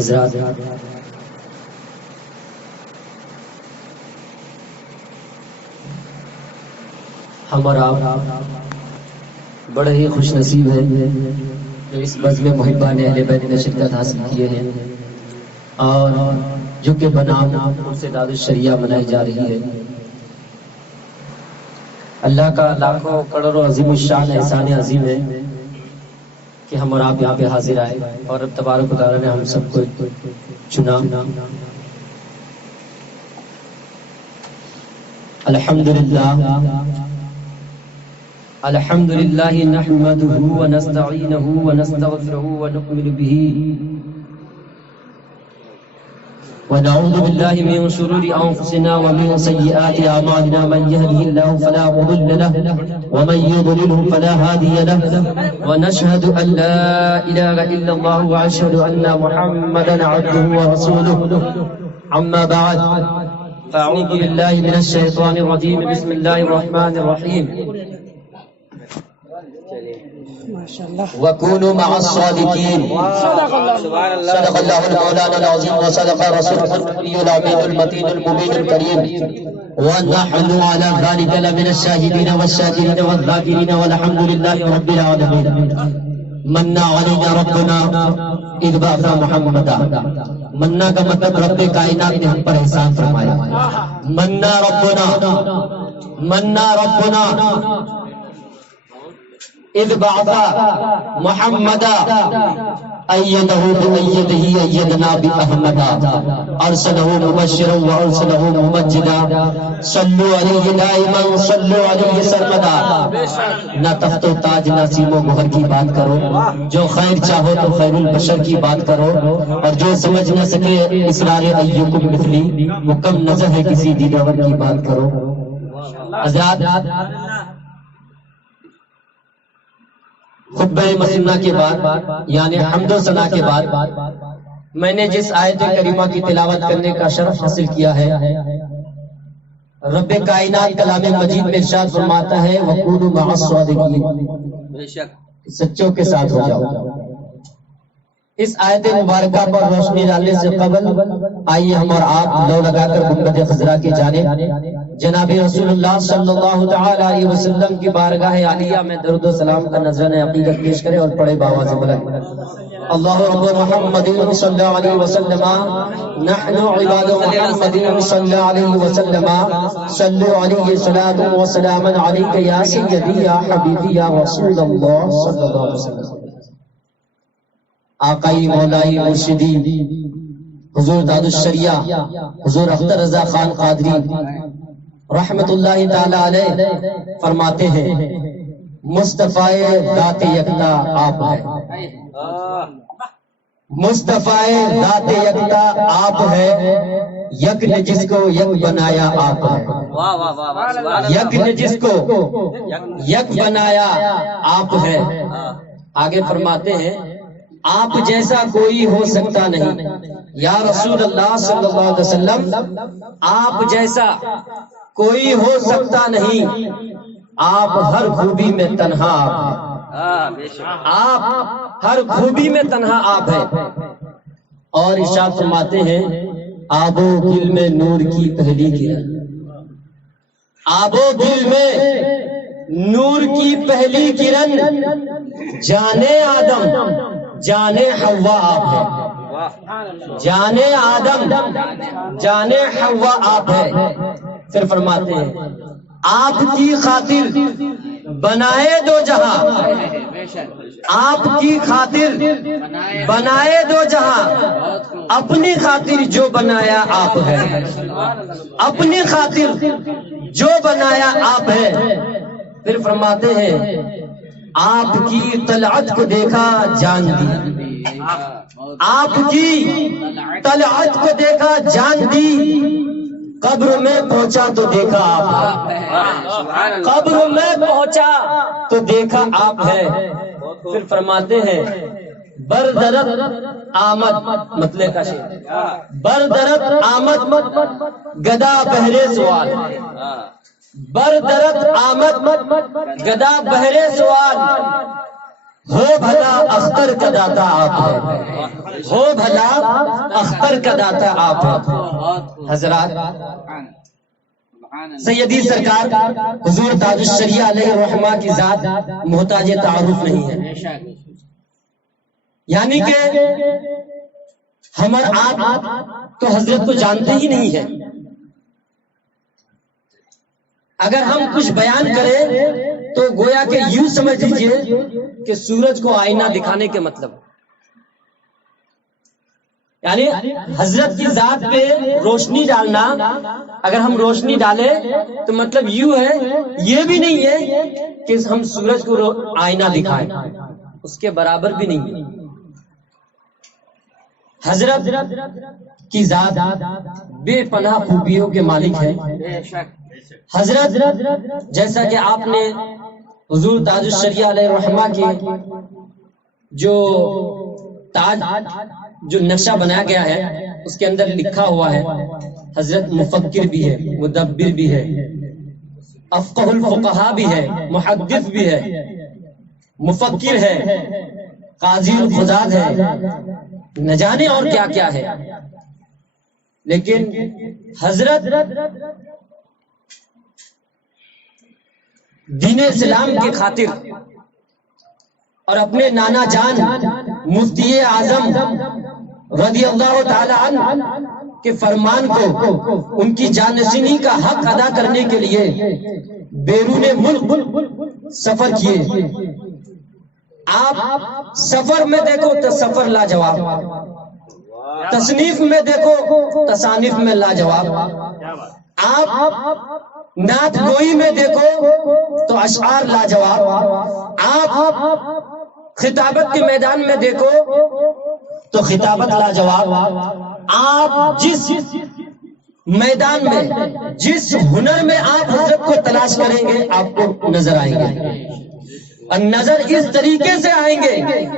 حضرات، ہم اور آپ بڑے ہی خوش نصیب ہیں جو اس بزم محبان اہل بیت میں شرکت حاصل کیے ہیں، اور جو کہ بنام سے داد الشریعہ منائی جا رہی ہے۔ اللہ کا لاکھوں کروڑوں عظیم الشان احسان عظیم ہے کہ ہم اور آپ یہاں پہ حاضر آئے، اور اب تبارک و تعالیٰ نے ہم سب کو چنا۔ الحمدللہ الحمدللہ نحمدہ ونستعینہ ونستغفرہ ونؤمن بہ ونعوذ باللہ من شرور انفسنا ومن سیئات اعمالنا، من یهده اللہ فلا مضل له ومن یضللہ فلا ہادی له، ونشهد ان لا الہ الا اللہ واشهد ان محمدا عبدہ ورسولہ، اما بعد فاعوذ باللہ من الشیطان الرجیم، بسم اللہ الرحمن الرحیم، وَكُونُوا مَعَ الصَّادِقِينَ۔ صدق اللہ المولانا العظیم وصدق رسولہ النبی الامین المتین المبین الکریم، وَنَحْنُ عَلَى ذَلِكَ لَمِنَ الشَّاهِدِينَ وَالشَّاكِرِينَ وَالذَّاكِرِينَ وَالْحَمْدُ لِلَّهِ رَبِّ الْعَالَمِينَ۔ مَنَّ عَلَيْنَا رَبُّنَا إِذْ بَعَثَ مُحَمَّدًا۔ منا کا مطلب رب کائنات نے ہم پر احسان فرمایا۔ منا ربنا اذ بعث محمدا ایدہ بأیدہ ایدنا بأحمدا، ارسلہ مبشرا وارسلہ ممجدا، صلو علیہ دائما صلو علیہ سرمدا۔ نہ تخت و تاج نہ سیم و مہر کی بات کرو، جو خیر چاہو تو خیر البشر کی بات کرو، اور جو سمجھ نہ سکے اسرار ایکم مثلی، وہ کم نظر ہے کسی دیدور کی بات کرو۔ حضرات، خطبہ مسنہ کے بعد یعنی حمد و ثنا کے بعد میں نے جس آیت کریمہ کی تلاوت کرنے کا شرف حاصل کیا ہے، رب کائنات کلام مجید میں ارشاد فرماتا ہے وَقُولُوا مَعَ الصَّادِقِينَ، سچوں کے ساتھ ہو جاؤ۔ اس آیت مبارکہ پر روشنی ڈالنے سے قبل آئیے ہم اور آپ لو لگا کر گنبد خضرا کی جانب جناب رسول اللہ صلی اللہ تعالی علیہ وسلم کی بارگاہ عالیہ میں درود و سلام کا نذرانہ عقیدت پیش کرے اور پڑھے بآواز بلند، اللہ رب محمد صلی اللہ علیہ وسلم، نحن عباد محمد صلی اللہ علیہ وسلم، صلو علیہ صلاۃ و سلام علیک یا سیدی یا حبیبی یا رسول اللہ صلی اللہ علیہ وسلم۔ آقائی مولائی مرشدی حضور داد الشریعہ حضور اختر رضا خان قادری رحمت اللہ تعالی علیہ فرماتے ہیں مصطفیٰ ذات یکتا آپ ہے، مصطفیٰ ذات یکتا آپ ہے، یک نے جس کو یک بنایا آپ ہے، یک نے جس کو یک بنایا آپ ہے۔ آگے فرماتے ہیں آپ جیسا کوئی ہو سکتا نہیں، یا رسول اللہ صلی اللہ علیہ وسلم آپ جیسا کوئی ہو سکتا نہیں، آپ ہر خوبی میں تنہا آپ ہیں، آپ ہر خوبی میں تنہا آپ ہیں۔ اور ارشاد فرماتے ہیں آب و گل میں نور کی پہلی کرن، آب و گل میں نور کی پہلی کرن، جانے آدم جانے حوا آپ ہے، جانے آدم جانے حوا آپ ہے۔ پھر فرماتے ہیں آپ کی خاطر بنائے دو جہاں، آپ کی خاطر بنائے دو جہاں، اپنی خاطر جو بنایا آپ ہے، اپنی خاطر جو بنایا آپ ہے۔ پھر فرماتے ہیں آپ کی طلعت کو دیکھا جان دی، آپ کی طلعت کو دیکھا جان دی، قبر میں پہنچا تو دیکھا آپ ہے، قبر میں پہنچا تو دیکھا آپ ہے۔ پھر فرماتے ہیں بردرت آمد، مطلع کا شعر، بردرت آمد گدا بہرے سوال، بردرت آمد گدا بہرے سوال، ہو بھلا اختر کا داتا آپ ہے، ہو بھلا اختر کا داتا آپ ہے۔ حضرات، سیدی سرکار حضور تاج الشریعہ علیہ الرحمہ کی ذات محتاج تعارف نہیں ہے، یعنی کہ ہم اور آپ تو حضرت کو جانتے ہی نہیں ہیں۔ اگر ہم کچھ بیان کریں تو گویا کہ یوں سمجھ لیجئے کہ سورج کو آئینہ دکھانے کے مطلب، یعنی حضرت کی ذات پہ روشنی ڈالنا، اگر ہم روشنی ڈالیں تو مطلب یوں ہے، یہ بھی نہیں ہے کہ ہم سورج کو آئینہ دکھائیں، اس کے برابر بھی نہیں ہے۔ حضرت کی ذات بے پناہ خوبیوں کے مالک ہے۔ حضرت جیسا کہ آپ نے حضور تاج الشریعہ علیہ الرحمہ کے جو تاج جو نقشہ بنایا گیا ہے اس کے اندر لکھا ہوا ہے، حضرت مفکر بھی ہے، مدبر بھی ہے، افقہ الفقہاء بھی ہے، محدث بھی ہے، مفکر ہے، قاضی القضات ہے، نہ جانے اور کیا کیا ہے۔ لیکن حضرت دین اسلام کی خاطر اور اپنے نانا جان مفتی اعظم رضی اللہ تعالی عنہ کے فرمان کو، ان کی جانشینی کا حق ادا کرنے کے لیے بیرون ملک سفر کیے۔ آپ سفر میں دیکھو تو سفر لاجواب، تصنیف میں دیکھو تصانیف میں لاجواب، آپ نعت گوئی میں دیکھو تو اشعار لاجواب، آپ خطابت کے میدان میں دیکھو تو خطابت لاجواب۔ آپ جس میدان میں، جس ہنر میں آپ حضرت کو تلاش کریں گے آپ کو نظر آئیں گے، اور نظر اس طریقے سے آئیں گے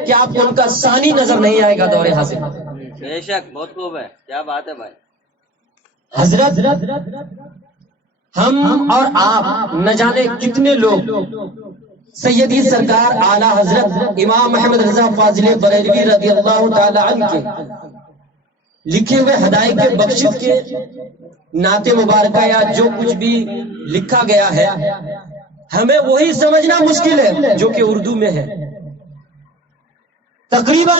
کہ آپ کو ان کا ثانی نظر نہیں آئے گا دور حاضر۔ بے شک، بہت خوب ہے، کیا بات ہے بھائی۔ حضرت ہم اور آپ نہ جانے کتنے لوگ سیدی سرکار اعلی حضرت امام محمد رضا فاضل بریلوی رضی اللہ تعالی عنہ کے لکھے ہوئے ہدایت کے بخشش کے نعت مبارکہ یا جو کچھ بھی لکھا گیا ہے، ہمیں وہی سمجھنا مشکل ہے جو کہ اردو میں ہے۔ تقریباً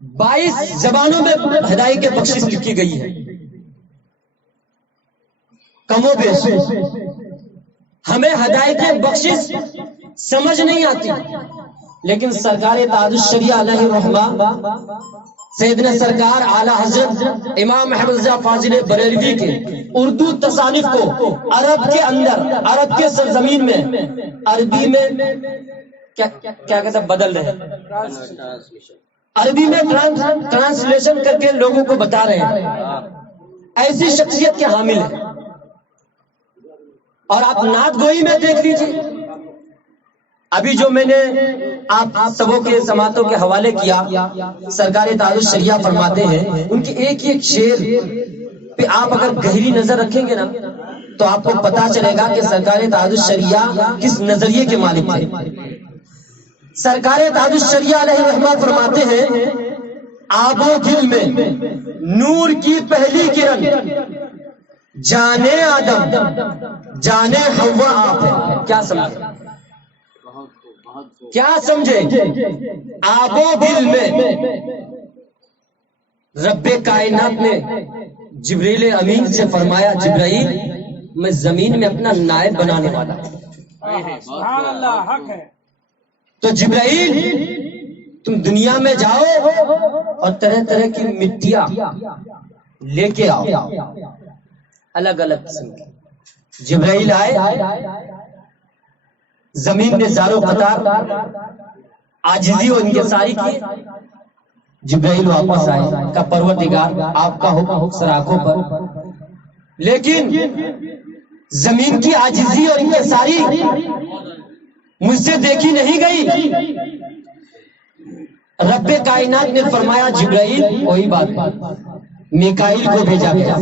22 زبانوں میں ہدایت کے بخشش لکھی گئی ہے، کم و بیش ہمیں ہدایت بخشش سمجھ نہیں آتی، لیکن سرکار تاج الشریعہ علیہ الرحمہ سیدنا سرکار اعلی حضرت امام محمد رضا فاضل بریلوی کے اردو تصانیف کو عرب کے اندر، عرب کے سرزمین میں، عربی میں کیا کہتا بدل رہے ہیں، عربی میں ٹرانسلیشن کر کے لوگوں کو بتا رہے ہیں، ایسی شخصیت کے حامل ہیں۔ اور آپ نعت گوئی میں دیکھ لیجیے، ابھی جو میں نے آپ سبوں کے سماعتوں کے حوالے کیا، سرکار تاج الشریعہ فرماتے ہیں، ان کی ایک ایک شعر پہ آپ اگر گہری نظر رکھیں گے نا تو آپ کو پتا چلے گا کہ سرکار تاج الشریعہ کس نظریے کے مالک تھے۔ سرکار تاج الشریعہ علیہ الرحمہ فرماتے ہیں، آب و دل میں نور کی پہلی کرن، جانے آدم جانے حوا آپ ہے۔ کیا سمجھے، کیا سمجھے؟ آب و دل میں رب کائنات نے جبریل امین سے فرمایا، جبرائیل میں زمین میں اپنا نائب بنانے والا ہوں۔ سبحان اللہ، حق ہے۔ تو جبرائیل تم دنیا میں جاؤ اور طرح طرح کی مٹیاں لے کے آؤ، الگ الگ قسم کی۔ جبرائیل آئے، زمین نے زارو قطار عاجزی اور انکساری کی، جبرائیل واپس آئے، کا پروردگار آپ کا حکم سراخوں پر، لیکن زمین کی عاجزی اور انکساری مجھ سے دیکھی نہیں گئی۔ رب کائنات نے فرمایا، جبرائیل وہی بات، میکائیل کو بھیجا گیا،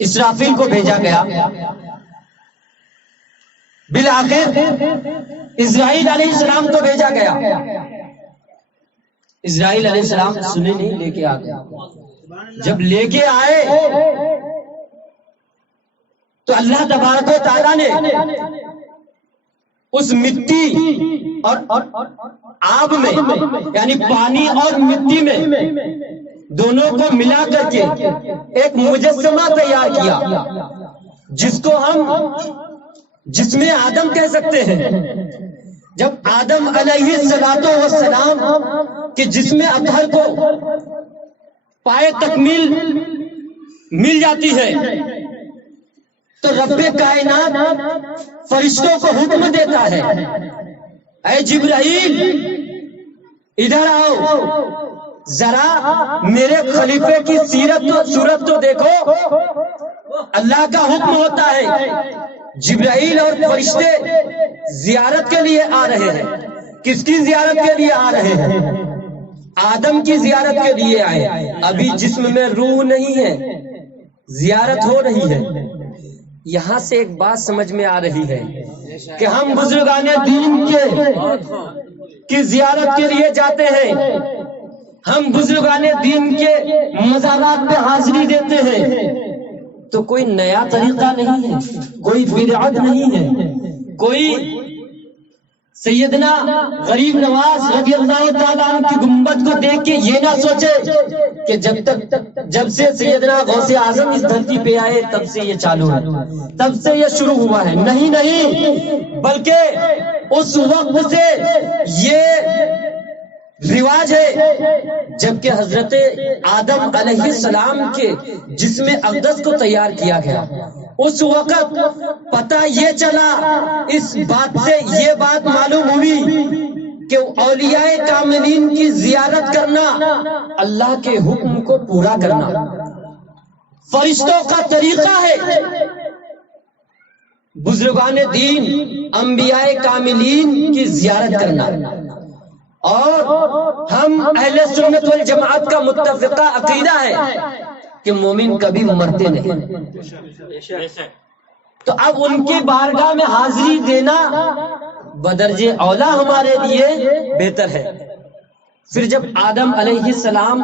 اسرافیل کو بھیجا گیا، بالآخر اسرائیل علیہ السلام کو بھیجا گیا. اسرائیل علیہ السلام سنے نہیں، لے کے آ گیا. جب لے کے آئے تو اللہ تبارک و تعالیٰ نے اس مٹی اور آب میں، یعنی پانی اور مٹی میں دونوں کو ملا کر کے ایک مجسمہ تیار کیا، جس کو ہم جسم آدم کہہ سکتے ہیں. جب آدم علیہ السلام کے جسم اطہر کو پائے تکمیل مل جاتی ہے تو رب کائنات فرشتوں کو حکم دیتا ہے، اے جبرائیل ادھر آؤ، ذرا میرے خلیفے کی صورت تو دیکھو. اللہ کا حکم ہوتا ہے. جبرائیل اور فرشتے زیارت کے لیے آ رہے ہیں. کس کی زیارت کے لیے آ رہے ہیں؟ آدم کی زیارت کے لیے آئے. ابھی جسم میں روح نہیں ہے، زیارت ہو رہی ہے. یہاں سے ایک بات سمجھ میں آ رہی ہے کہ ہم بزرگان دین کی زیارت کے لیے جاتے ہیں، ہم بزرگان دین کے مزارات پہ حاضری دیتے ہیں، تو کوئی نیا طریقہ نہیں ہے، کوئی بدعت نہیں ہے. کوئی سیدنا غریب نواز رضی اللہ تعالیٰ عنہ کی گنبد کو دیکھ کے یہ نہ سوچے کہ جب سے سیدنا غوث اعظم اس دھرتی پہ آئے تب سے یہ چالو ہے، تب سے یہ شروع ہوا ہے. نہیں، بلکہ اس وقت سے یہ رواج ہے جبکہ حضرت آدم علیہ السلام کے جسم اقدس کو تیار کیا گیا. اس وقت پتہ یہ چلا، اس بات سے یہ بات معلوم ہوئی کہ اولیاء کاملین کی زیارت کرنا اللہ کے حکم کو پورا کرنا فرشتوں کا طریقہ ہے. بزرگان دین انبیاء کاملین کی زیارت کرنا. اور ہم اہل سنت والجماعت کا متفقہ عقیدہ ہے کہ مومن کبھی مرتے نہیں. تو اب ان کی بارگاہ میں حاضری دینا بدرجہ اولا ہمارے لیے بہتر ہے. پھر جب آدم علیہ السلام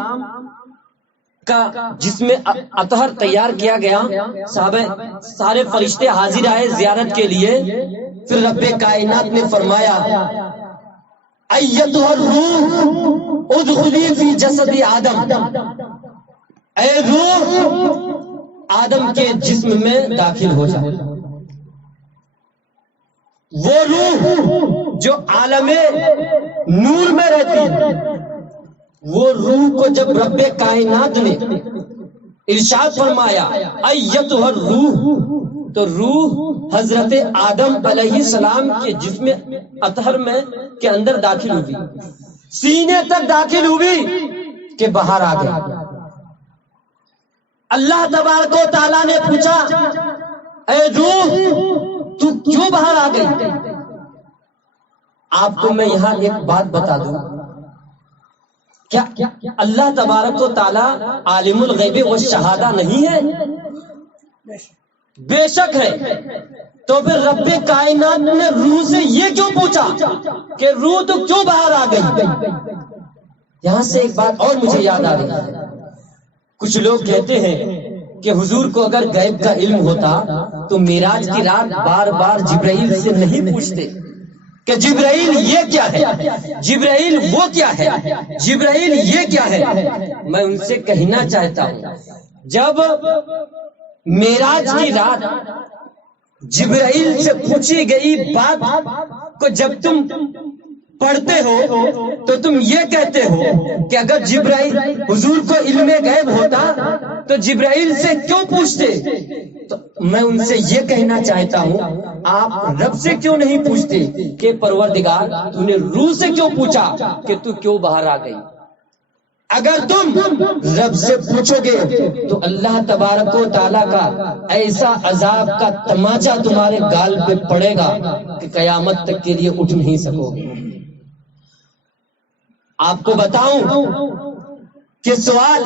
کا جسم اطہر تیار کیا گیا، سارے فرشتے حاضر آئے زیارت کے لیے. پھر رب کائنات نے فرمایا، ایتھا الروح ادخلی فی جسد آدم، اے روح آدم کے جسم میں داخل ہو جا. وہ روح جو عالم نور میں رہتی ہے، وہ روح کو جب رب کائنات نے ارشاد فرمایا ایتھا الروح، تو روح حضرت آدم علیہ السلام کے جسم اطہر میں کے اندر داخل ہوئی، سینے تک داخل ہوئی کہ باہر آ گیا. اللہ تبارک و تعالیٰ نے پوچھا، اے روح تو کیوں باہر آ گئی؟ آپ کو میں یہاں ایک بات بتا دوں، کیا اللہ تبارک و تعالیٰ عالم الغیب والشہادہ نہیں ہے؟ بے شک ہے. تو پھر رب کائنات نے روح سے یہ کیوں پوچھا کہ روح تو کیوں باہر آ گئی؟ یہاں سے ایک بات اور مجھے یاد آ رہی ہے. کچھ لوگ کہتے ہیں کہ حضور کو اگر غیب کا علم ہوتا تو معراج کی رات بار بار جبرائیل سے نہیں پوچھتے کہ جبرائیل یہ کیا ہے، جبرائیل وہ کیا ہے، جبرائیل یہ کیا ہے. میں ان سے کہنا چاہتا ہوں، جب معراج کی رات جبرائیل سے پوچھی گئی بات کو جب تم پڑھتے ہو تو تم یہ کہتے ہو کہ اگر جبرائیل حضور کو علم غیب ہوتا تو جبرائیل سے کیوں پوچھتے؟ تو میں ان سے یہ کہنا چاہتا ہوں، آپ رب سے کیوں نہیں پوچھتے کہ پروردگار تو نے روح سے کیوں پوچھا کہ تو کیوں باہر آ گئی؟ اگر تم رب سے پوچھو گے تو اللہ تبارک و تعالیٰ کا ایسا عذاب کا تماچا تمہارے گال پہ پڑے گا کہ قیامت تک کے لیے اٹھ نہیں سکو گے. آپ کو بتاؤں کہ سوال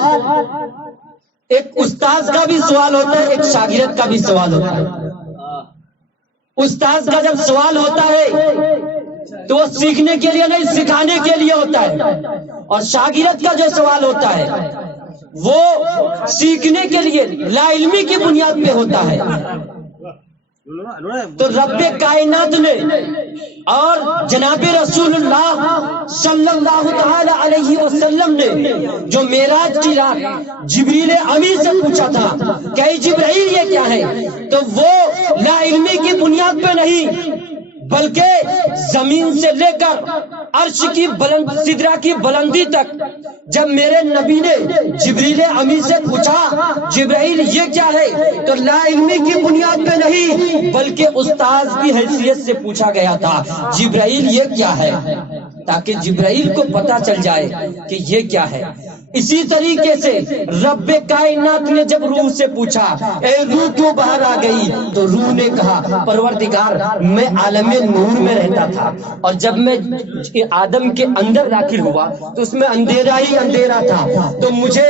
ایک استاذ کا بھی سوال ہوتا ہے، ایک شاگرد کا بھی سوال ہوتا ہے. استاذ کا جب سوال ہوتا ہے تو وہ سیکھنے کے لیے نہیں سکھانے کے لیے ہوتا ہے. اور شاگرد کا جو سوال ہوتا ہے وہ سیکھنے کے لیے لا علمی کی بنیاد پہ ہوتا ہے. تو رب کائنات نے اور جناب رسول اللہ صلی اللہ تعالی علیہ وسلم نے جو معراج کی رات جبریل امی سے پوچھا تھا کہ اے جبرائیل یہ کیا ہے، تو وہ لا علمی کی بنیاد پہ نہیں بلکہ زمین سے لے کر عرش کی سدرہ کی بلندی تک جب میرے نبی نے جبریل امی سے پوچھا جبرائیل یہ کیا ہے، تو لا علمی کی بنیاد پہ نہیں بلکہ استاذ کی حیثیت سے پوچھا گیا تھا جبرائیل یہ کیا ہے، تاکہ جبرائیل کو پتا چل جائے کہ یہ کیا ہے. اسی طریقے سے رب کائنات نے جب روح سے پوچھا اے روح کیوں باہر آ گئی، تو روح نے کہا پروردگار میں عالم نور میں رہتا تھا اور جب میں آدم کے اندر داخل ہوا تو اس میں اندھیرا ہی اندھیرا تھا، تو مجھے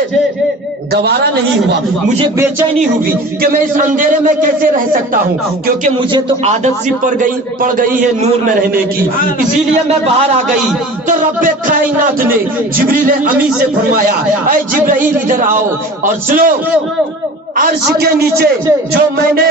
گوارا نہیں ہوا، مجھے بے-چینی ہوئی کہ میں اس اندھیرے میں کیسے رہ سکتا ہوں، کیونکہ مجھے تو عادت سی پڑ گئی ہے نور میں رہنے کی، اسی لیے میں باہر آ گئی. تو رب کائنات نے جبریل امی سے فرمایا اے جبرائیل ادھر آؤ اور سنو، عرش کے نیچے جو میں نے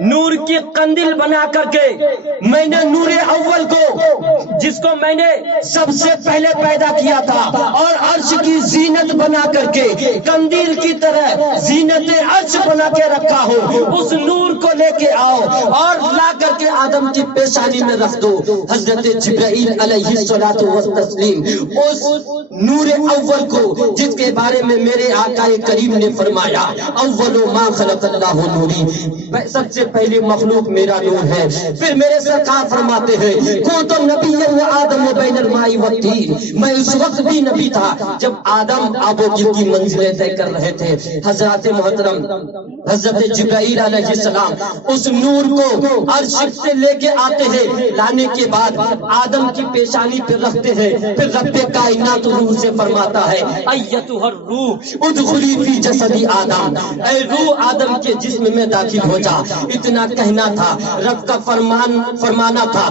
نور کی قندیل بنا کر کے میں نے نور اول کو جس کو میں نے سب سے پہلے پیدا کیا تھا اور عرش کی زینت بنا کر کے قندیل کی طرح زینت عرش بنا کے رکھا ہو، اس نور کو لے کے آؤ اور لا کر کے آدم کی پیشانی میں رکھ دو. حضرت جبرائیل علیہ الصلوۃ والتسلیم اس نور اول کو جس کے بارے میں میرے آقا کریم نے فرمایا اول ما خلق اللہ نوری، سب سے پہلی مخلوق میرا نور ہے. پھر میرے سرکار فرماتے ہیں کنت نبیا و آدم بین الماء والطین، میں اس وقت بھی نبی تھا جب آدم آب و گل کی منزلیں طے کر رہے تھے. حضرات محترم حضرت جبرائیل علیہ السلام اس نور کو عرش سے لے کے آتے ہیں، لانے کے بعد آدم کی پیشانی پہ رکھتے ہیں. پھر رب کائنات روح سے فرماتا ہے ایتھا الروح ادخلی فی جسد آدم، اے روح آدم کے جسم میں داخل ہو جا. اتنا کہنا تھا، رب کا فرمانا تھا،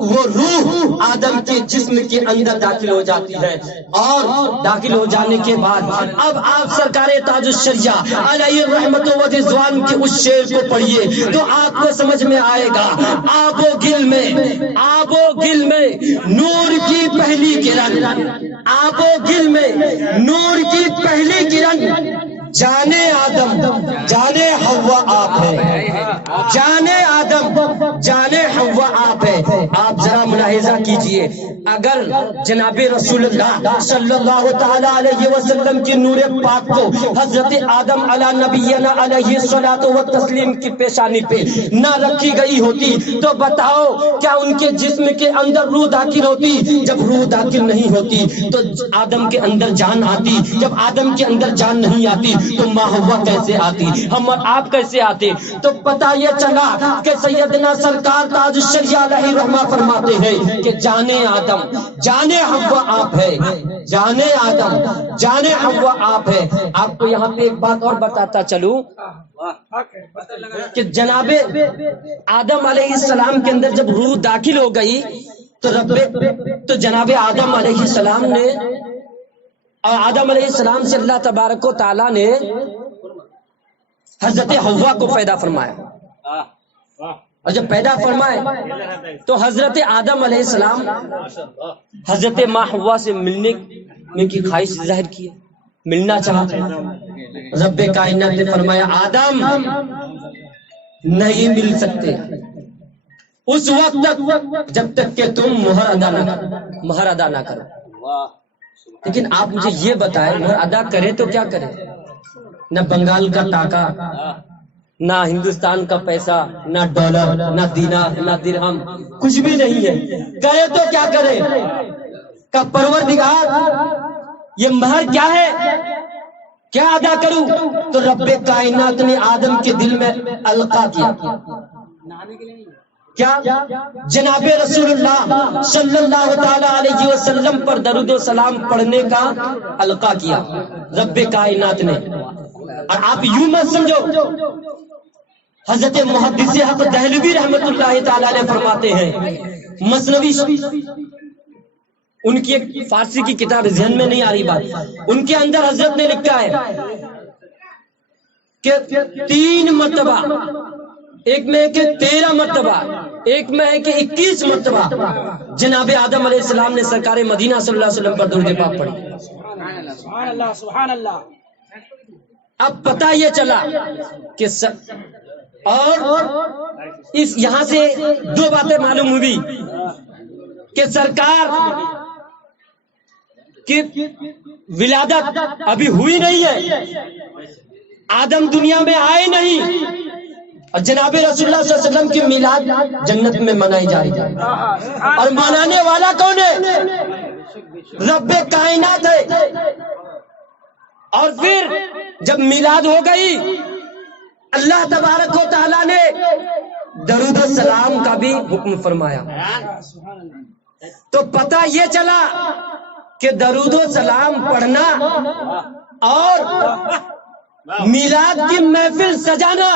وہ روح آدم کے جسم کے اندر داخل ہو جاتی ہے اور داخل ہو جانے کے بعد اب آپ سرکار تاج الشریعہ علیہ رحمت و رضوان کے اس شعر کو پڑھیے تو آپ کو سمجھ میں آئے گا. آب و گل میں نور کی پہلی کرن، آب و گل میں نور کی پہلی کرن، جانے آدم جانے حوا آپ ہے، جانے آدم جانے حوا آپ ہے. آپ ذرا ملاحظہ کیجئے، اگر جناب رسول اللہ صلی اللہ تعالی علیہ وسلم کی نور پاک کو حضرت آدم علی نبینا علیہ الصلوۃ والتسلیم کی پیشانی پہ نہ رکھی گئی ہوتی تو بتاؤ کیا ان کے جسم کے اندر روح داخل ہوتی؟ جب روح داخل نہیں ہوتی تو آدم کے اندر جان آتی، جب آدم کے اندر جان نہیں آتی تو ماں ہوا کیسے آتی، ہم اور آپ کیسے آتے؟ تو پتہ یہ چلا کہ سیدنا سرکار تاج الشریعہ علیہ رحمہ فرماتے ہیں کہ جانے آدم جانے حوا آپ ہے، جانے آدم جانے حوا آپ ہے. آپ کو یہاں پہ ایک بات اور بتاتا چلوں کہ جناب آدم علیہ السلام کے اندر جب روح داخل ہو گئی تو جناب آدم علیہ السلام نے اور آدم علیہ السلام سے اللہ تبارک و تعالیٰ نے حضرت حوا کو پیدا فرمایا، اور جب پیدا فرمائے تو حضرت آدم علیہ السلام حضرت ماں حوا سے ملنے کی خواہش ظاہر کی، ملنا چاہتے. رب کائنات نے فرمایا آدم نہیں مل سکتے اس وقت تک جب تک کہ تم مہر ادا نہ کرو. لیکن آپ مجھے یہ بتائیں مہر ادا کرے تو کیا کرے؟ نہ بنگال کا ٹاکا، نہ ہندوستان کا پیسہ، نہ ڈالر، نہ دینار، نہ درہم، کچھ بھی نہیں ہے. کرے تو کیا کرے؟ کہ پروردگار یہ مہر کیا ہے، کیا ادا کروں؟ تو رب کائنات نے آدم کے دل میں القا کیا. کیا؟ جناب رسول اللہ صلی اللہ تعالی علیہ وسلم پر درود و سلام پڑھنے کا القا کیا رب کائنات نے. اور آپ یوں مت سمجھو، حضرت محدث حق دہلوی رحمت اللہ تعالی علیہ فرماتے ہیں مثنوی ان کی ایک فارسی کی کتاب ذہن میں نہیں آ رہی بات، ان کے اندر حضرت نے لکھا ہے کہ 3 مرتبہ، ایک میں ہے کہ 13 مرتبہ، ایک میں ہے کہ 21 مرتبہ جناب آدم علیہ السلام نے سرکار مدینہ صلی اللہ علیہ وسلم پر درود پاک پڑھی۔ سبحان اللہ سبحان اللہ۔ اب پتہ یہ چلا کہ اور اس یہاں سے 2 باتیں معلوم ہوئی کہ سرکار کی ولادت ابھی ہوئی نہیں ہے، آدم دنیا میں آئے نہیں، اور جناب رسول اللہ صلی اللہ علیہ وسلم کی میلاد جنت میں منائی جا رہی ہے، اور منانے والا کون ہے؟ رب کائنات ہے۔ اور پھر جب میلاد ہو گئی، اللہ تبارک و تعالیٰ نے درود السلام کا بھی حکم فرمایا، تو پتہ یہ چلا کہ درود و سلام پڑھنا اور میلاد کی محفل سجانا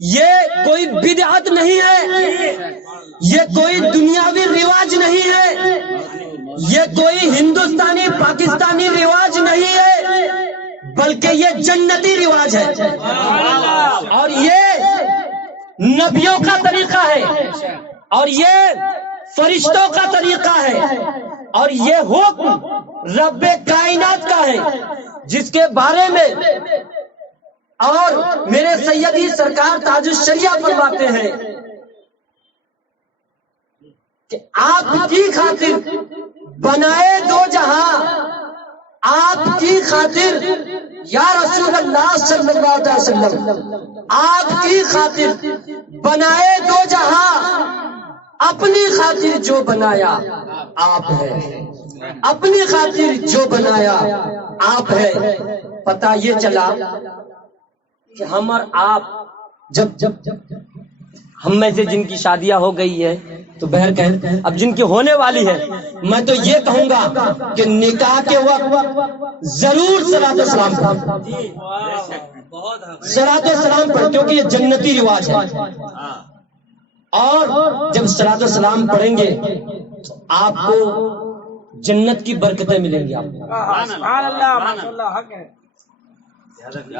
یہ کوئی بدعت نہیں ہے، یہ کوئی دنیاوی رواج نہیں ہے، یہ کوئی ہندوستانی پاکستانی رواج نہیں ہے، بلکہ یہ جنتی رواج ہے، اور یہ نبیوں کا طریقہ ہے، اور یہ فرشتوں کا طریقہ ہے، اور یہ حکم رب کائنات کا ہے، جس کے بارے میں اور میرے سیدی سرکار تاج الشریعہ فرماتے ہیں کہ آپ کی خاطر بنائے 2 جہاں، آپ کی خاطر یا رسول اللہ صلی اللہ علیہ وسلم، آپ کی خاطر بنائے 2 جہاں، اپنی خاطر جو بنایا آپ ہے، اپنی خاطر جو بنایا آپ ہے۔ پتہ یہ چلا کہ ہم اور آپ جب ہم میں سے جن کی شادیاں ہو گئی ہے تو بہر کہ اب جن کی ہونے والی ہے، میں تو یہ کہوں گا کہ نکاح کے وقت ضرور صلاۃ و سلام پڑھیں، صلاۃ و سلام پڑھیں، کیونکہ یہ جنتی رواج ہے، اور جب صلاۃ و سلام پڑھیں گے تو آپ کو جنت کی برکتیں ملیں گی۔ آپ سبحان اللہ ماشاء اللہ حق ہے۔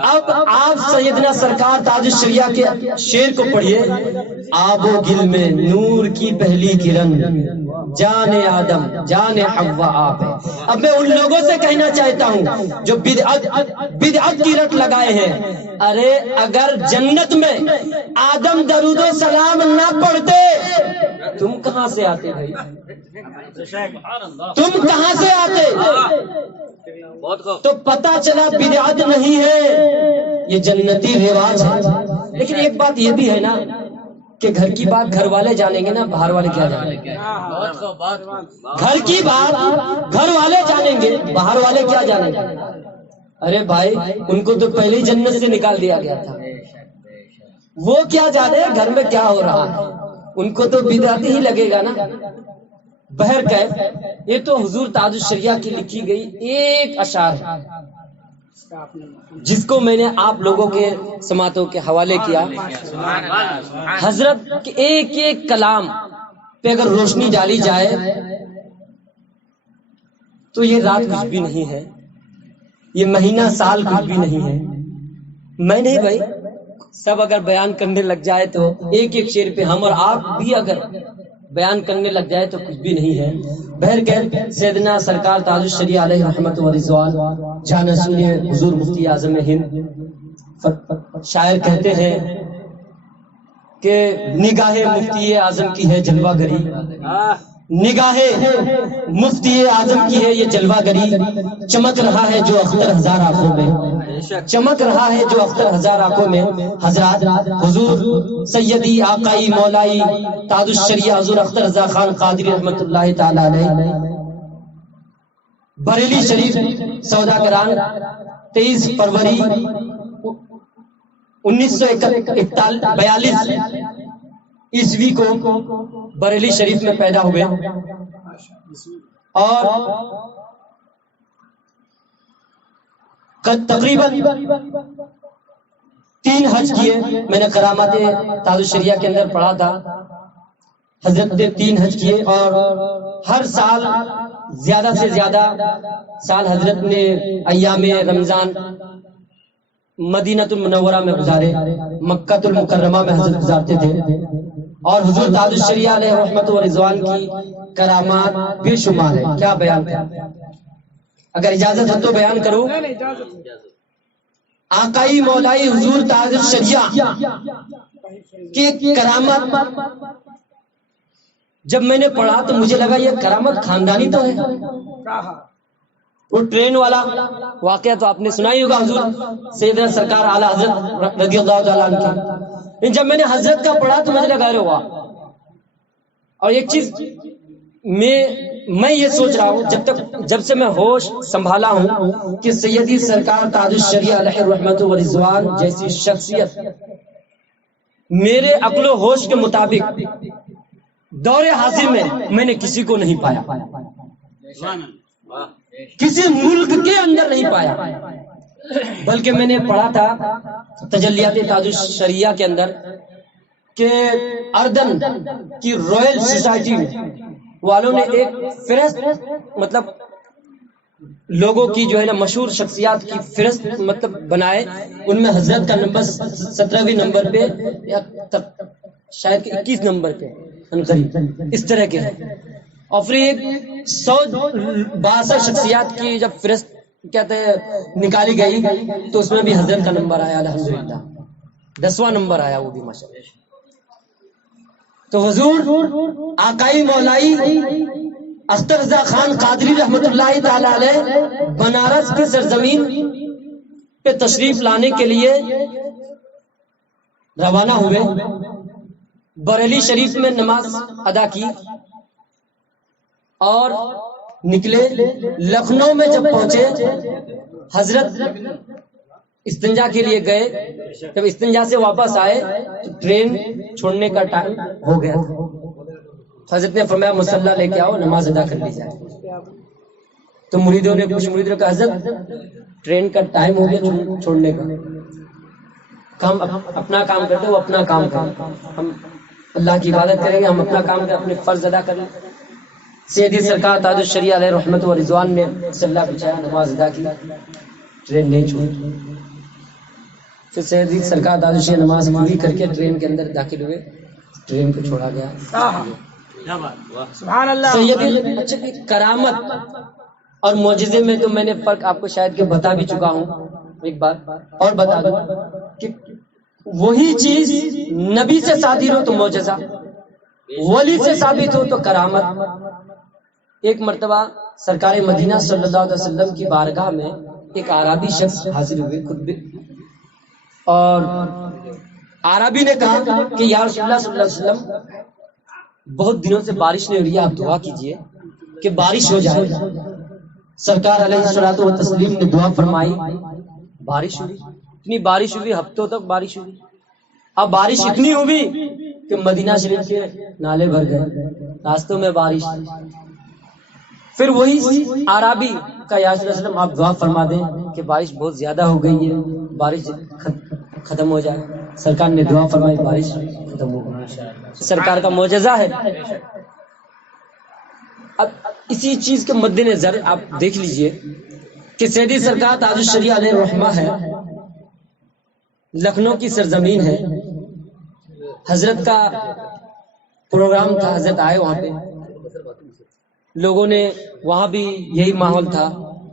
اب آپ سیدنا سرکار تاج الشریعہ کے شعر کو پڑھیے، آب و گل میں نور کی پہلی کرن، جان آدم جان حوا آپ ہے۔ اب میں ان لوگوں سے کہنا چاہتا ہوں جو بدعت کی رٹ لگائے ہیں، ارے اگر جنت میں آدم درود و سلام نہ پڑھتے تم کہاں سے آتے بھائی؟ تم کہاں سے آتے؟ تو پتہ چلا بدعت نہیں ہے، یہ جنتی رواج ہے۔ لیکن ایک بات یہ بھی ہے نا کہ گھر کی بات گھر والے جانیں گے نا، باہر والے کیا جانیں گے؟ گھر کی بات گھر والے جانیں گے، باہر والے کیا جانیں گے؟ ارے بھائی ان کو تو پہلے ہی جنت سے نکال دیا گیا تھا، وہ کیا جانے گھر میں کیا ہو رہا ہے، ان کو تو بدعت ہی لگے گا نا۔ بہرکیف یہ تو حضور تاج الشریعہ کی لکھی گئی ایک اشعار ہے، جس کو میں نے آپ لوگوں کے سماعتوں کے حوالے کیا۔ حضرت کے ایک ایک کلام پہ اگر روشنی ڈالی جائے تو یہ رات کچھ بھی نہیں ہے، یہ مہینہ سال کچھ بھی نہیں ہے۔ میں نہیں بھائی، سب اگر بیان کرنے لگ جائے تو ایک ایک شعر پہ ہم اور آپ بھی اگر بیان کرنے لگ جائے تو کچھ بھی نہیں ہے۔ بہرکیف سیدنا سرکار تاج الشریعہ علیہ رحمت و رضوان جانا سنیے حضور مفتی اعظم ہند شاعر کہتے ہیں کہ نگاہ مفتی اعظم کی ہے جلوہ گری، نگاہ مفتی اعظم کی ہے یہ جلوہ گری، چمک رہا ہے جو اختر ہزار آنکھوں میں، چمک رہا ہے جو اختر ہزار آنکھوں میں۔ حضرات حضور سیدی آقائی مولائی تاج الشریعہ حضور اختر رضا خان قادری رحمت اللہ تعالی علیہ بریلی شریف سوداگران 23 فروری 1942 عیسوی کو بریلی شریف میں پیدا ہوئے، اور تقریباً 3 حج کیے۔ میں نے کرامات تاج الشریعہ کے اندر پڑھا تھا حضرت نے 3 حج کیے اور ہر سال زیادہ سے زیادہ سال حضرت نے ایام رمضان مدینہ المنورہ میں گزارے، مکہ المکرمہ میں حضرت گزارتے تھے، اور حضور تاج الشریعہ علیہ رحمت و رضوان کی کرامات بے شمار ہے. کیا بیان کریں؟ اگر اجازت ہے تو بیان کروں. آقائی مولائی حضور تاج الشریعہ کی کرامت جب میں نے پڑھا تو مجھے لگا یہ کرامت خاندانی تو ہے. وہ ٹرین والا واقعہ تو آپ نے سنا ہی ہوگا، حضور سیدنا سرکار اعلیٰ حضرت رضی اللہ تعالیٰ عنہ کا. جب میں نے حضرت کا پڑھا تو مجھے لگا رہے ہوا. اور ایک چیز میں یہ سوچ رہا ہوں جب سے میں ہوش سنبھالا ہوں کہ سیدی سرکار تاج الشریعہ علیہ رحمت و رضوان جیسی شخصیت میرے عقل و ہوش کے مطابق دور حاضر میں نے کسی کو نہیں پایا، کسی ملک کے اندر نہیں پایا. بلکہ میں نے پڑھا تھا تجلیات تاج الشریعہ کے اندر کہ اردن کی رائل سوسائٹی والوں نے ایک فہرست مطلب لوگوں کی جو ہے نا مشہور شخصیات کی فہرست مطلب بنائے. ان میں حضرت کا نمبر 17ویں نمبر پہ یا شاید 21 نمبر پہ اس طرح کے ہیں. اور پھر ایک 162 شخصیات کی جب فہرست کہتے ہیں نکالی گئی تو اس میں بھی حضرت کا نمبر آیا الحمدللہ، 10واں نمبر آیا وہ بھی ماشاءاللہ. تو حضور آقائی مولائی اختر رضا خان قادری رحمت اللہ تعالی علیہ بنارس کی سرزمین پہ تشریف لانے کے لیے روانہ ہوئے. بریلی شریف میں نماز ادا کی اور نکلے. لکھنؤ میں جب پہنچے حضرت استنجا کے لیے گئے. جب استنجا سے واپس آئے تو ٹرین چھوڑنے کا ٹائم ہو گیا. حضرت نے فرمایا مصلی لے کے آؤ، نماز ادا کر لی جائے. تو مریدوں نے کہا حضرت ٹرین کا ٹائم ہو گیا چھوڑنے کا، ہم اپنا کام کرتے وہ اپنا کام کریں، ہم اللہ کی عبادت کریں گے، ہم اپنا کام کریں، اپنے فرض ادا کریں. سیدی سرکار تاج الشریعہ علیہ رحمت و رضوان نے صلی بچایا، نماز ادا کی، ٹرین نہیں چھوڑی. پھر سیدی سرکار تاج الشریعہ نماز پوری کر کے ٹرین کے اندر داخل ہوئے، ٹرین کو چھوڑا گیا. سبحان اللہ. سیدی اچھا کی کرامت اور معجزے میں تو میں نے فرق آپ کو شاید کہ بتا بھی چکا ہوں. ایک بات اور بتا دوں کہ وہی چیز نبی سے صادر ہو تو معجزہ، ولی سے ثابت ہو تو کرامت. ایک مرتبہ سرکار مدینہ صلی اللہ علیہ وسلم کی بارگاہ میں ایک عربی شخص حاضر ہوئے خود بھی، اور عربی نے کہا کہ یا رسول اللہ صلی اللہ علیہ وسلم بہت دنوں سے بارش نہیں ہو رہی ہے، آپ دعا کیجئے کہ بارش ہو جائے. سرکار علیہ الصلوۃ والتسلیم نے دعا فرمائی، بارش ہوئی. اتنی بارش ہوئی، ہفتوں تک بارش ہوئی. اب بارش اتنی ہوئی کہ مدینہ شریف کے نالے بھر گئے، راستوں میں بارش. پھر وہی عربی کا یا رسول اللہ صلی اللہ علیہ وسلم آپ دعا فرما دیں کہ بارش بہت زیادہ ہو گئی ہے، بارش ختم ہو جائے. سرکار نے دعا فرمائی، بارش ختم ہو گئی. سرکار کا معجزہ ہے. اب اسی چیز کے مد نظر آپ دیکھ لیجئے کہ سیدی سرکار تاج الشریعہ علیہ رحمہ ہے، لکھنؤ کی سرزمین ہے. حضرت کا پروگرام تھا، حضرت آئے وہاں پہ. لوگوں نے وہاں بھی یہی ماحول تھا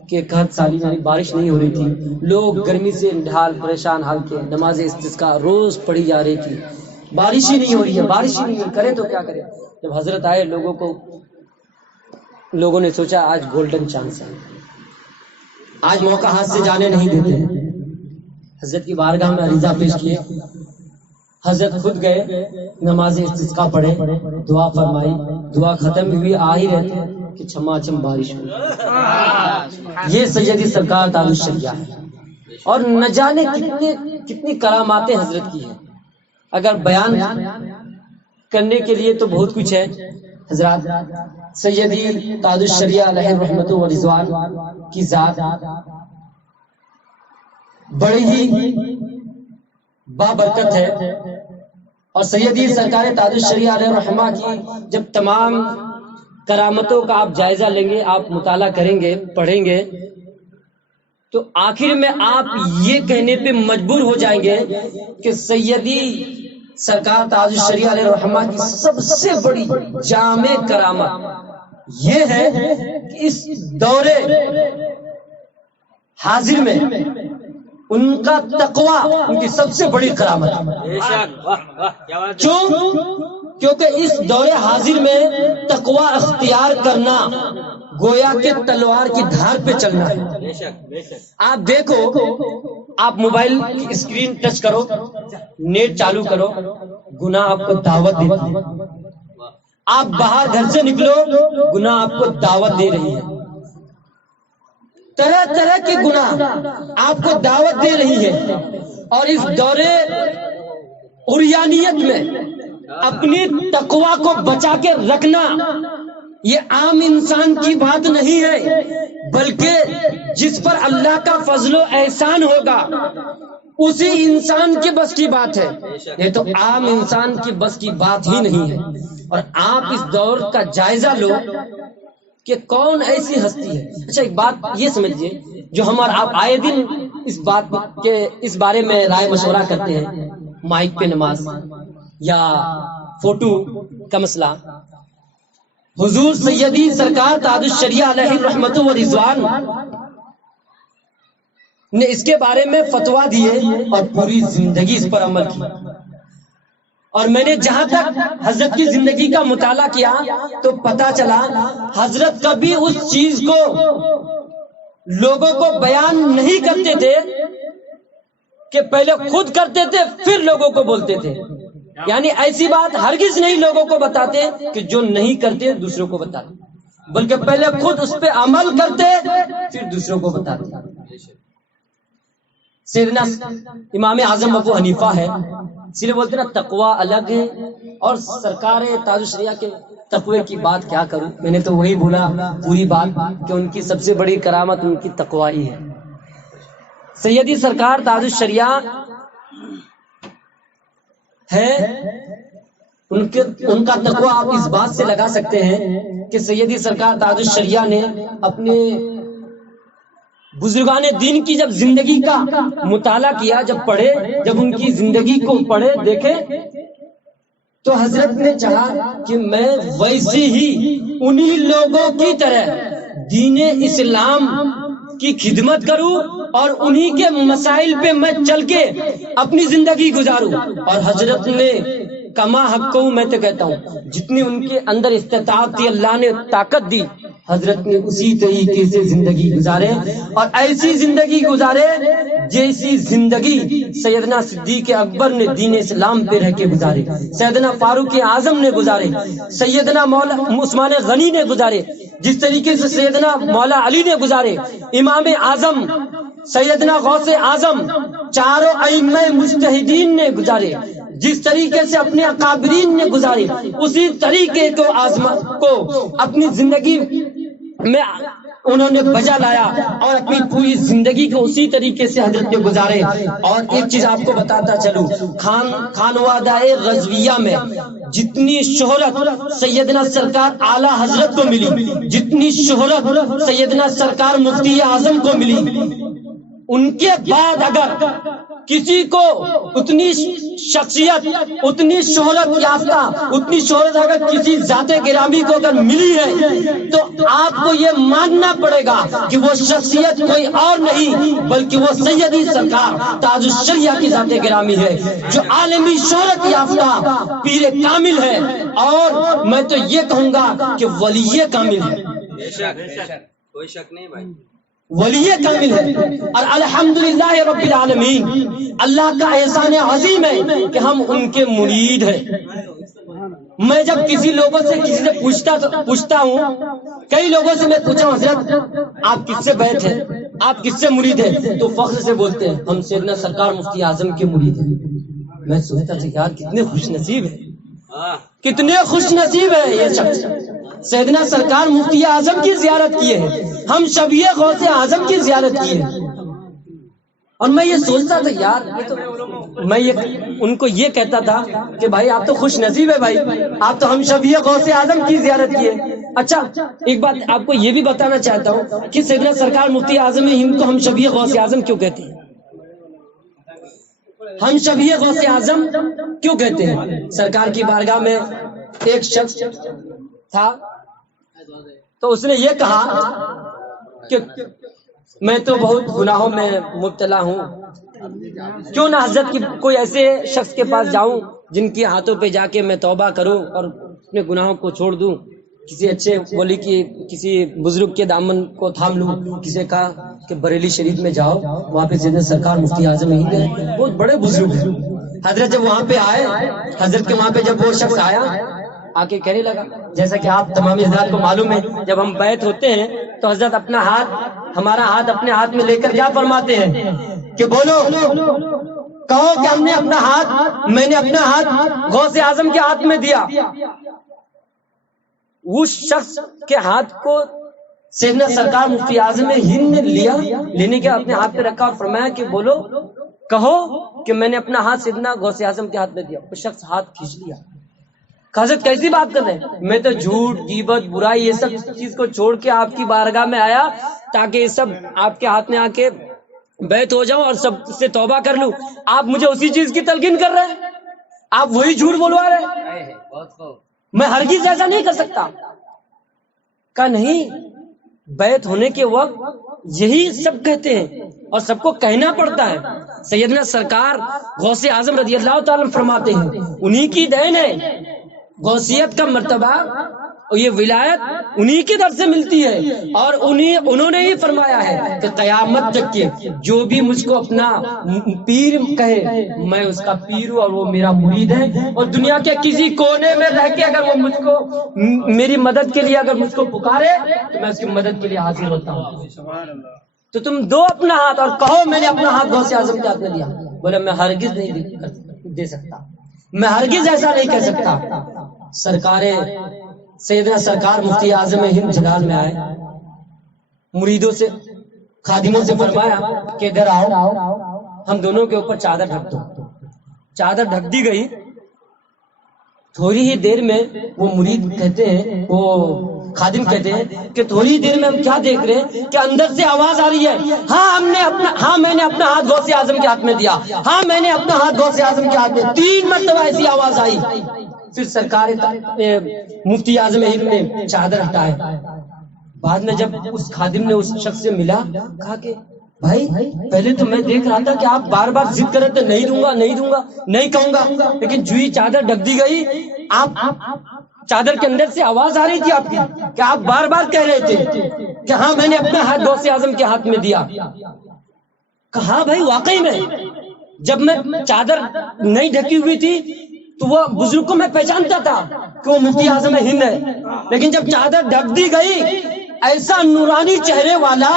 کہ قحط سالی یعنی بارش نہیں ہو رہی تھی، لوگ گرمی سے ڈھال پریشان حال کے. نماز استسقاء روز پڑھی جا رہی تھی، بارش ہی نہیں ہو رہی ہے، بارش ہی نہیں ہو رہی، کرے تو کیا کرے. جب حضرت آئے لوگوں نے سوچا آج گولڈن چانس ہے، آج موقع ہاتھ سے جانے نہیں دیتے. حضرت کی بارگاہ میں عریضہ پیش کیے. حضرت خود گئے، نماز استسقاء پڑھے، دعا فرمائی. دعا ختم ہوئی، آ ہی رہتے کہ چھما چھم بارش ہوئی. یہ سیدی سرکار تاج الشریعہ ہے. اور نہ جانے کتنی کراماتیں حضرت کی ہیں. اگر بیان کرنے کے لیے تو بہت کچھ ہے. حضرات سیدی تاج الشریعہ علیہ رحمت و رضوان کی ذات بڑی ہی بابرکت ہے. اور سیدی سرکار تاج الشریعہ علیہ الرحمہ کی جب تمام کرامتوں کا آپ جائزہ لیں گے، آپ مطالعہ کریں گے، پڑھیں گے، تو آخر میں آپ یہ کہنے پہ مجبور ہو جائیں گے کہ سیدی سرکار تاج الشریعہ علیہ الرحمہ کی سب سے بڑی جامع کرامت یہ ہے کہ اس دور حاضر میں ان کا تقوی ان کی سب سے بڑی کرامت ہے۔ کیونکہ اس دور حاضر میں تقوی اختیار کرنا گویا کہ تلوار کی دھار پہ چلنا ہے۔ آپ دیکھو، آپ موبائل کی اسکرین ٹچ کرو، نیٹ چالو کرو، گناہ آپ کو دعوت دیتی ہے۔ آپ باہر گھر سے نکلو، گناہ آپ کو دعوت دے رہی ہے۔ طرح طرح کے گناہ آپ کو دعوت دے رہی ہے، اور اس دور عریانیت میں اپنی تقوی کو بچا کے رکھنا یہ عام انسان کی بات نہیں ہے، بلکہ جس پر اللہ کا فضل و احسان ہوگا اسی انسان کے بس کی بات ہے، یہ تو عام انسان کی بس کی بات ہی نہیں ہے۔ اور آپ اس دور کا جائزہ لو کہ کون ایسی ہستی ہے۔ اچھا ایک بات یہ سمجھیے، جو ہم اور آپ آئے دن اس بات کے اس بارے میں رائے مشورہ کرتے ہیں، مائک پہ نماز یا فوٹو کا مسئلہ، حضور سیدی سرکار تاج الشریعہ علیہ الرحمت و رضوان نے اس کے بارے میں فتویٰ دیے اور پوری زندگی اس پر عمل کی۔ اور میں نے جہاں تک حضرت کی زندگی کا مطالعہ کیا تو پتا چلا حضرت کبھی اس چیز کو لوگوں کو بیان نہیں کرتے تھے کہ پہلے خود کرتے تھے پھر لوگوں کو بولتے تھے، یعنی ایسی بات ہرگز نہیں لوگوں کو بتاتے کہ جو نہیں کرتے دوسروں کو بتاتے، بلکہ پہلے خود اس پہ عمل کرتے پھر دوسروں کو بتاتے۔ سیدنا امام اعظم ابو حنیفہ ہے، اس لیے بولتے نا تقوی الگ ہے، اور سرکار تاج الشریعہ کے تقوی کی بات کیا کروں، میں نے تو وہی بولا پوری بات کہ ان کی سب سے بڑی کرامت ان کی تقوی ہی ہے۔ سیدی سرکار تاج الشریعہ ہے، ان کا تقوی آپ اس بات سے لگا سکتے ہیں کہ سیدی سرکار تاج الشریعہ نے اپنے بزرگان دین کی جب زندگی کا مطالعہ کیا، جب پڑھے، جب ان کی زندگی کو پڑھے دیکھے، تو حضرت نے چاہا کہ میں ویسے ہی انہی لوگوں کی طرح دین اسلام کی خدمت کروں اور انہی کے مسائل پہ میں چل کے اپنی زندگی گزاروں۔ اور حضرت نے کما حق کو، میں تو کہتا ہوں جتنی ان کے اندر استطاعت تھی، اللہ نے طاقت دی، حضرت نے اسی طریقے سے زندگی گزارے، اور ایسی زندگی گزارے جیسی زندگی سیدنا صدیق اکبر نے دین اسلام پہ رہ کے گزارے، سیدنا فاروق اعظم نے گزارے، سیدنا مولا عثمان غنی نے گزارے، جس طریقے سے سیدنا مولا علی نے گزارے، امام اعظم سیدنا غوث اعظم، چاروں ائمہ مجتہدین نے گزارے، جس طریقے سے اپنے اکابرین نے گزارے، اسی طریقے کو اپنی زندگی میں انہوں نے بجا لایا، اور اپنی پوری زندگی کو اسی طریقے سے حضرت نے گزارے۔ اور ایک چیز آپ کو بتاتا چلوں، خانوادہ رضویہ میں جتنی شہرت سیدنا سرکار اعلی حضرت کو ملی، جتنی شہرت سیدنا سرکار مفتی اعظم کو ملی، ان کے بعد اگر کسی کو اتنی شخصیت، اتنی شہرت یافتہ، اتنی شہرت اگر کسی ذات گرامی کو اگر ملی ہے، تو آپ کو یہ ماننا پڑے گا کہ وہ شخصیت کوئی اور نہیں بلکہ وہ سیدی سرکار تاج الشریعہ کی ذات گرامی ہے، جو عالمی شہرت یافتہ پیر کامل ہے، اور میں تو یہ کہوں گا کہ ولی کامل ہے۔ بے شک کوئی شک نہیں بھائی، ولی کامل ہے، اور الحمدللہ رب العالمین، اللہ کا احسان عظیم ہے کہ ہم ان کے مرید ہیں۔ میں جب کسی لوگوں سے کسی سے پوچھتا ہوں، کئی لوگوں سے میں پوچھا ہوں حضرت آپ کس سے بیعت ہیں، آپ کس سے مرید ہیں، تو فخر سے بولتے ہیں ہم سیدنا سرکار مفتی اعظم کے مرید ہیں۔ میں سوچتا تھا یار کتنے خوش نصیب ہے، کتنے خوش نصیب ہے یہ شخص، سیدنا سرکار مفتی اعظم کی زیارت کیے ہیں، ہم شبیہ غوث اعظم کی زیارت کیے ہیں، اور میں یہ سوچتا تھا یار میں ان کو یہ کہتا تھا کہ بھائی آپ تو خوش نصیب ہے بھائی، آپ تو ہم شفیع غوث اعظم کی زیارت کیے. اچھا ایک بات آپ کو یہ بھی بتانا چاہتا ہوں کہ سیدنا سرکار مفتی اعظم ہند کو ہم شفیع غوث اعظم کیوں کہتے ہیں؟ ہم شفیع غوث اعظم کیوں کہتے ہیں؟ سرکار کی بارگاہ میں ایک شخص تھا تو اس نے یہ کہا کہ میں تو بہت گناہوں میں مبتلا ہوں، کیوں نہ حضرت کی کوئی ایسے شخص کے پاس جاؤں جن کے ہاتھوں پہ جا کے میں توبہ کروں اور اپنے گناہوں کو چھوڑ دوں. کسی اچھے ولی کی کسی بزرگ کے دامن کو تھام لوں. کسی نے کہا کہ بریلی شریف میں جاؤ، وہاں پہ سیدنا سرکار مفتی اعظم ہند ہے، بہت بڑے بزرگ ہیں. حضرت جب وہاں پہ آئے، حضرت کے وہاں پہ جب وہ شخص آیا آ کے کہنے لگا، جیسا کہ آپ تمام حضرات کو معلوم ہے جب ہم بیعت ہوتے ہیں تو حضرت اپنا ہاتھ، ہمارا ہاتھ اپنے ہاتھ میں لے کر کیا فرماتے ہیں کہ بولو، کہو کہ ہم نے اپنا ہاتھ، میں نے اپنا ہاتھ غوث اعظم کے ہاتھ میں دیا. اس شخص کے ہاتھ کو سیدنا سرکار مفتی اعظم ہند نے لیا، لینے کے اپنے ہاتھ پہ رکھا اور فرمایا کہ بولو، کہو کہ میں نے اپنا ہاتھ سیدنا غوث اعظم کے ہاتھ میں دیا. اس شخص ہاتھ کھینچ لیا. حضرت کیسی بات کر رہے ہیں؟ میں تو جھوٹ، غیبت، برائی، یہ سب چیز کو چھوڑ کے آپ کی بارگاہ میں آیا تاکہ یہ سب آپ کے ہاتھ میں آ کے بیعت ہو جاؤں اور سب سے توبہ کر لوں. آپ مجھے اسی چیز کی تلقین کر رہے ہیں، آپ وہی جھوٹ بولوا رہے ہیں. میں ہرگز ایسا نہیں کر سکتا. کہا نہیں، بیعت ہونے کے وقت یہی سب کہتے ہیں اور سب کو کہنا پڑتا ہے. سیدنا سرکار غوث اعظم رضی اللہ تعالیٰ فرماتے ہیں انہی کی دین ہے غوثیت کا مرتبہ اور یہ ولایت انہی کے در سے ملتی ہے. اور انہوں نے ہی فرمایا ہے کہ قیامت تک کے جو بھی مجھ کو اپنا پیر کہے میں اس کا پیر ہوں اور وہ میرا مرید ہے. اور دنیا کے کسی کونے میں رہ کے اگر وہ مجھ کو میری مدد کے لیے اگر مجھ کو پکارے تو میں اس کی مدد کے لیے حاضر ہوتا ہوں. تو تم دو اپنا ہاتھ اور کہو میں نے اپنا ہاتھ غوث اعظم کے ہاتھ میں دیا. بولے میں ہرگز نہیں دے سکتا، میں ہرگز ایسا نہیں کہہ سکتا. سرکار سیدنا سرکار مفتی اعظم ہند جلال میں آئے، مریدوں سے، خادموں سے فرمایا کہ ادھر آؤ، ہم دونوں کے اوپر چادر ڈھک دو. چادر ڈھک دی گئی. تھوڑی ہی دیر میں وہ مرید کہتے ہیں، وہ خادم کہتے ہیں کہ تھوڑی دیر میں ہم کیا دیکھ رہے ہیں کہ اندر سے آواز آ رہی ہے، ہاں میں نے اپنا ہاتھ غوث اعظم کے ہاتھ میں دیا، ہاں میں نے اپنا ہاتھ غوث اعظم کے ہاتھ میں. 3 مرتبہ ایسی آواز آئی. پھر سرکار مفتی اعظم ہند نے چادر ہٹائے. بعد میں جب اس خادم نے اس شخص سے ملا، کہا کہ بھائی پہلے تو میں دیکھ رہا تھا کہ آپ بار بار ضد کر رہے تھے نہیں دوں گا نہیں دوں گا نہیں کہوں گا، لیکن جو ہی چادر ڈھک دی گئی آپ چادر کے اندر سے آواز آ رہی تھی آپ کی کہ آپ بار بار کہہ رہے تھے کہ ہاں میں نے اپنا ہاتھ غوث اعظم کے ہاتھ میں دیا. کہا بھائی واقعی میں جب میں چادر نہیں ڈھکی ہوئی تھی تو وہ بزرگ کو میں پہچانتا تھا کہ وہ مفتی اعظم ہند ہے، لیکن جب چادر ڈھک دی گئی ایسا نورانی چہرے والا،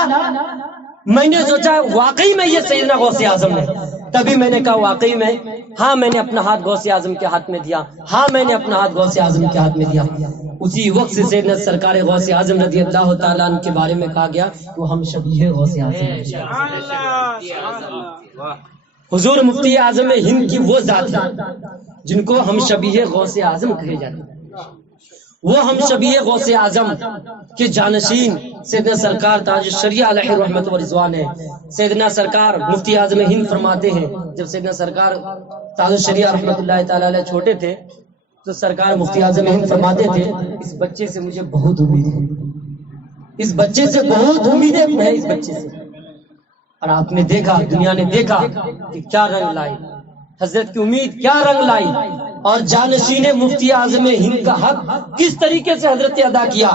میں نے سوچا واقعی میں یہ سیدنا غوث اعظم ہے. تبھی میں نے کہا واقعی میں، ہاں میں نے اپنا ہاتھ غوث اعظم کے ہاتھ میں دیا، ہاں میں نے اپنا ہاتھ غوث اعظم کے ہاتھ میں دیا. اسی وقت سے سیدنا سرکار غوث اعظم رضی اللہ تعالیٰ عنہ کے بارے میں کہا گیا وہ ہم شبیہ غوث اعظم ہیں. حضور مفتی اعظم ہند کی وہ ذات ہے جن کو ہم شبیہ غوث اعظم کہے جاتے ہیں. وہ ہم شبیہ غوث اعظم کے جانشین سیدنا سرکار تاج الشریعہ علیہ رحمت و رضوان ہے. سیدنا سرکار مفتی اعظم ہند فرماتے ہیں جب سیدنا سرکار تاج الشریعہ رحمت اللہ تعالی علیہ چھوٹے تھے تو سرکار مفتی اعظم ہند فرماتے تھے اس بچے سے مجھے بہت امید ہے، اس بچے سے بہت امیدیں ہیں اس بچے سے. اور آپ نے دیکھا، دنیا نے دیکھا کہ کیا رنگ لائی حضرت کی امید، کیا رنگ لائی. اور جانشین مفتی اعظم ہند کا حق کس طریقے سے حضرت ادا کیا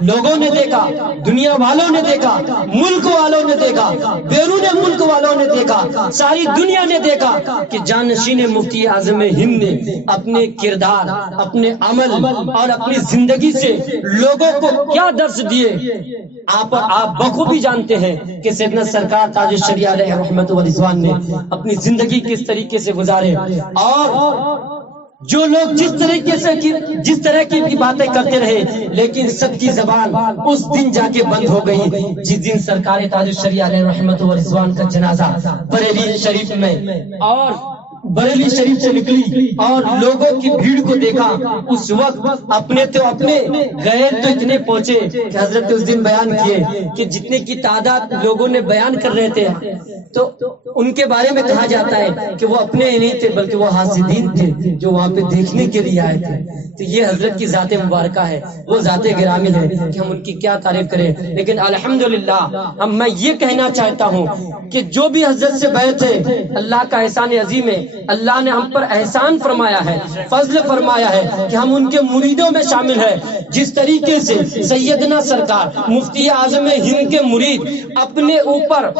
لوگوں نے دیکھا، دنیا والوں نے دیکھا، ملک والوں نے دیکھا، بیرون ملک والوں نے دیکھا، ساری دنیا نے دیکھا کہ جانشین مفتی اعظم ہند نے اپنے کردار، اپنے عمل اور اپنی زندگی سے لوگوں کو کیا درس دیے. آپ بخوبی جانتے ہیں کہ سیدنا سرکار تاج الشریعہ علیہ رحمت و رضوان نے اپنی زندگی کس طریقے سے گزارے. اور جو لوگ جس طرح کی باتیں کرتے رہے، لیکن سب کی زبان اس دن جا کے بند ہو گئی جس دن سرکار تاج الشریعہ علیہ رحمت و رضوان کا جنازہ بریلی شریف میں اور بریلی شریف سے نکلی اور لوگوں کی بھیڑ کو دیکھا، اس وقت اپنے غیر تو اتنے پہنچے کہ حضرت اس دن بیان کیے کہ جتنے کی تعداد لوگوں نے بیان کر رہے تھے تو ان کے بارے میں کہا جاتا ہے کہ وہ اپنے ہی نہیں تھے بلکہ وہ حاسدین تھے جو وہاں پہ دیکھنے کے لیے آئے تھے. تو یہ حضرت کی ذات مبارکہ ہے، وہ ذات گرامی ہے کہ ہم ان کی کیا تعریف کریں. لیکن الحمدللہ میں یہ کہنا چاہتا ہوں کہ جو بھی حضرت سے بیعت ہے اللہ کا احسان عظیم ہے. اللہ نے ہم پر احسان فرمایا ہے، فضل فرمایا ہے کہ ہم ان کے مریدوں میں شامل ہیں. جس طریقے سے سیدنا سرکار مفتی اعظم ہند کے مرید اپنے اوپر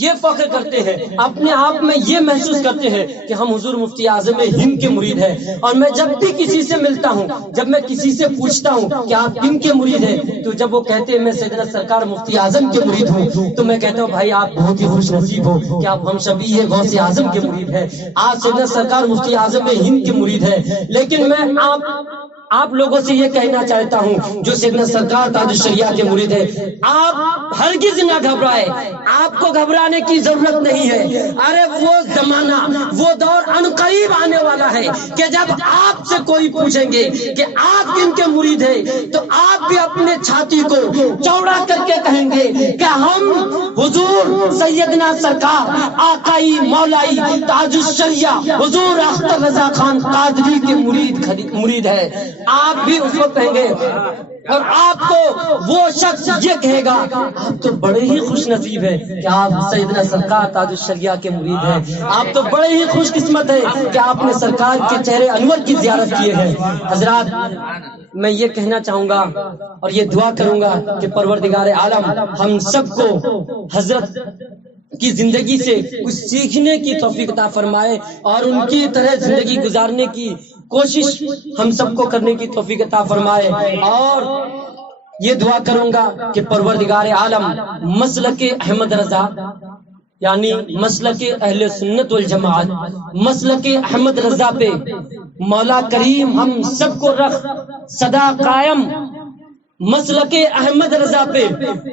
یہ فخر کرتے ہیں، اپنے آپ میں یہ محسوس کرتے ہیں کہ ہم حضور مفتی اعظم ہند کے مرید ہیں. اور میں جب بھی کسی سے ملتا ہوں، جب میں کسی سے پوچھتا ہوں کہ آپ کن کے مرید ہیں، تو جب وہ کہتے ہیں میں سیدنا سرکار مفتی اعظم کے مرید ہوں، تو میں کہتا ہوں بھائی آپ بہت ہی خوش نصیب ہو کہ آپ ہم شبیہ غوث اعظم کے مرید ہیں، آپ سیدنا سرکار مفتی اعظم ہند کے مرید ہیں. لیکن میں آپ لوگوں سے یہ کہنا چاہتا ہوں جو سیدنا سرکار تاج الشریعہ کے مرید ہے، آپ ہرگز نہ گھبرائے، آپ کو گھبرانے کی ضرورت نہیں ہے. ارے وہ زمانہ، وہ دور عنقریب آنے والا ہے کہ جب آپ سے کوئی پوچھیں گے کہ آپ کن کے مرید ہیں تو آپ بھی اپنے چھاتی کو چوڑا کر کے کہیں گے کہ ہم حضور سیدنا سرکار آقائی مولائی تاج الشریعہ حضور اختر رضا خان قادری کے مرید ہے. آپ بھی اس کو کہیں گے اور آپ کو وہ شخص یہ کہے گا آپ تو بڑے ہی خوش نصیب ہے کہ آپ سیدنا سرکار تاج الشریعہ کے مرید ہیں، آپ تو بڑے ہی خوش قسمت ہے کہ آپ نے سرکار کے چہرے انور کی زیارت کیے ہیں. حضرات میں یہ کہنا چاہوں گا اور یہ دعا کروں گا کہ پروردگار عالم ہم سب کو حضرت کی زندگی سے کچھ سیکھنے کی توفیق عطا فرمائے اور ان کی طرح زندگی گزارنے کی کوشش ہم سب کو کرنے کی توفیق عطا فرمائے. اور یہ دعا کروں گا کہ پروردگار عالم مسلک احمد رضا یعنی مسلک اہل سنت والجماعت، مسلک احمد رضا پہ مولا کریم ہم سب کو رکھ سدا قائم. مسلک احمد رضا پہ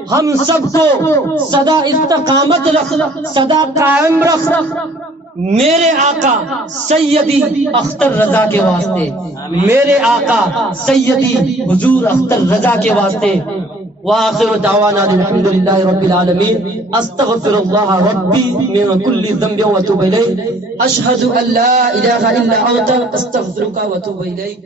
ہم سب کو سدا استقامت رکھ، سدا قائم رکھ. میرے آقا سیدی اختر رضا کے واسطے، میرے آقا سیدی حضور اختر رضا کے واسطے. وآخر دعوانا الحمدللہ رب العالمین. استغفر اللہ ربی من کل ذنب واتوب الیہ. اشہد ان لا الہ الا انت استغفرک واتوب الیک.